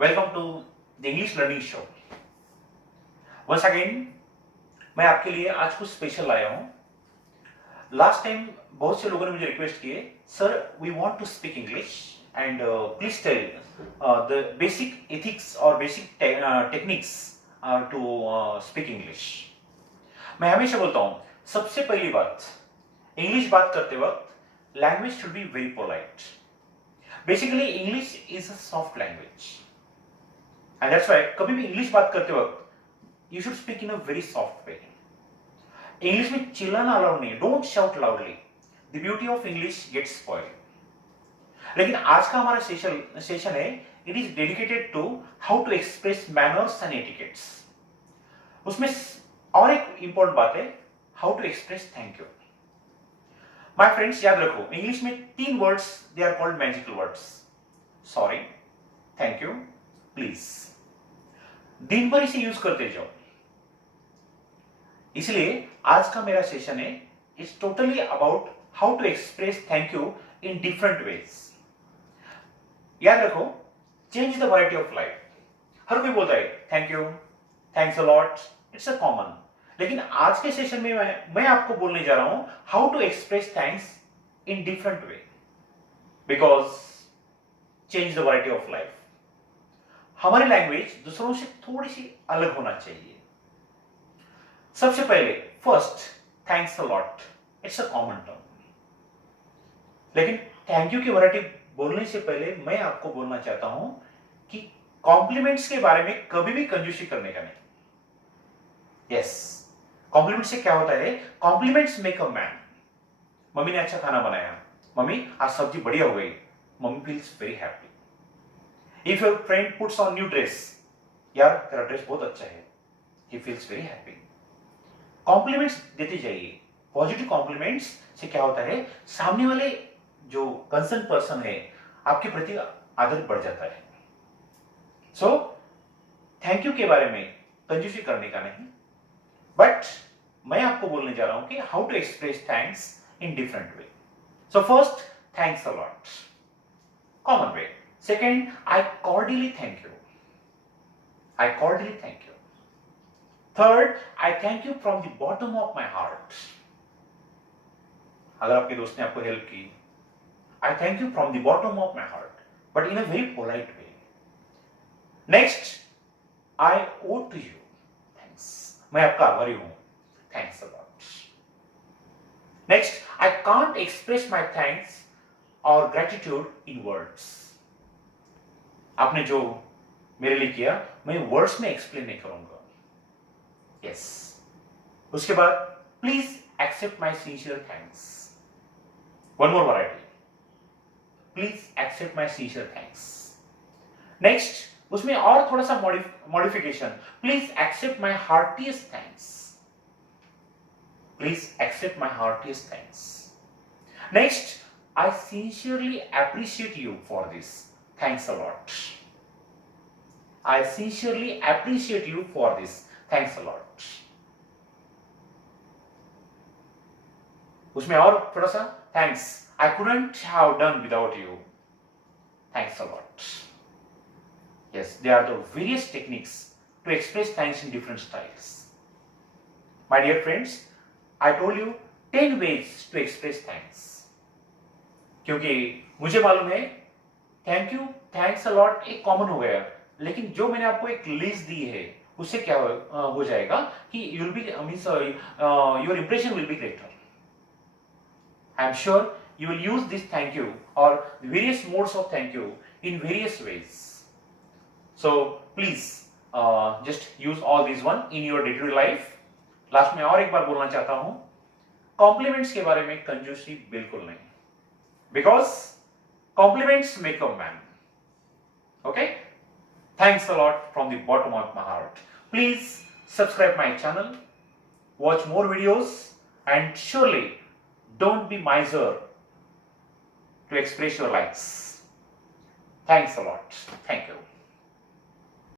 Welcome to the English learning show. Once again मैं आपके लिए आज कुछ स्पेशल लाया हूं। लास्ट टाइम बहुत से लोगों ने मुझे रिक्वेस्ट किए, sir we want to speak English and please tell the basic ethics और basic techniques to speak English. मैं हमेशा बोलता हूं, सबसे पहली बात, इंग्लिश बात करते वक्त language should be very polite. Basically English is a soft language and that's why कभी भी इंग्लिश बात करते वक्त you should speak in a very soft way. English में चिल्लाना अलाउड नहीं है, don't shout loudly, the beauty of English gets spoiled. लेकिन आज का हमारा सेशन है, it is dedicated to how to express manners and etiquettes. उसमें और एक इंपॉर्टेंट बात है, how to express thank you. My friends, याद रखो, इंग्लिश में 3 words they are called magical words, sorry, thank you, please. दिन भर इसे यूज करते जाओ। इसलिए आज का मेरा सेशन है is totally about how to express thank you in different ways. याद रखो, change the variety of life. हर कोई बोलता है thank you, thanks a lot, it's a common. लेकिन आज के सेशन में मैं आपको बोलने जा रहा हूं how to express thanks in different way, because change the variety of life. हमारी लैंग्वेज दूसरों से थोड़ी सी अलग होना चाहिए। सबसे पहले first, thanks a lot, it's a common term. लेकिन थैंक यू की वैरायटी बोलने से पहले मैं आपको बोलना चाहता हूं कि कॉम्प्लीमेंट्स के बारे में कभी भी कंजूसी करने का नहीं। यस, कॉम्प्लीमेंट से क्या होता है, compliments make a man. Mummy ने अच्छा खाना बनाया, मम्मी आज सब्जी बढ़िया हो गई, mummy feels very happy. If your friend puts on new dress, यार तेरा ड्रेस बहुत अच्छा है, he feels very happy. Compliments देते जाइए। पॉजिटिव कॉम्प्लीमेंट्स से क्या होता है, सामने वाले जो कंसर्न पर्सन है आपके प्रति आदर बढ़ जाता है। सो थैंक यू के बारे में कंजूसी करने का नहीं, बट मैं आपको बोलने जा रहा हूं कि how to express thanks in different way. So first, thanks a lot, common way. Second, I cordially thank you. I cordially thank you. Third, I thank you from the bottom of my heart. अगर आपके दोस्त ने आपको help की, I thank you from the bottom of my heart, but in a very polite way. Next, I owe to you. Thanks. मैं आपका आभारी हूं. Thanks a lot. Next, I can't express my thanks or gratitude in words. आपने जो मेरे लिए किया मैं वर्ड्स में एक्सप्लेन नहीं करूंगा। यस। उसके बाद, please accept my sincere thanks. One more variety, please accept my sincere thanks. Next, उसमें और थोड़ा सा modification, please accept my heartiest thanks. Please accept my heartiest thanks. Next, I sincerely appreciate you for this, thanks a lot. I sincerely appreciate you for this, thanks a lot. उसमें और थोड़ा सा, thanks, I couldn't have done without you, thanks a lot. Yes, there are the various techniques to express thanks in different styles. My dear friends, I told you 10 ways to express thanks. क्योंकि मुझे मालूम है thank you, thanks a lot एक common हो गया, लेकिन जो मैंने आपको एक लिस्ट दी है उससे क्या हो जाएगा कि you'll be means your impression will be greater. I am sure you will use this thank you और various modes of thank you in various ways. So please just use all this one in your day to day life. Last में और एक बार बोलना चाहता हूं, compliments के बारे में कंजूसी बिल्कुल नहीं, because compliments make a man. Okay? Thanks a lot from the bottom of my heart. Please subscribe my channel, watch more videos, and surely don't be miser to express your likes. Thanks a lot. Thank you.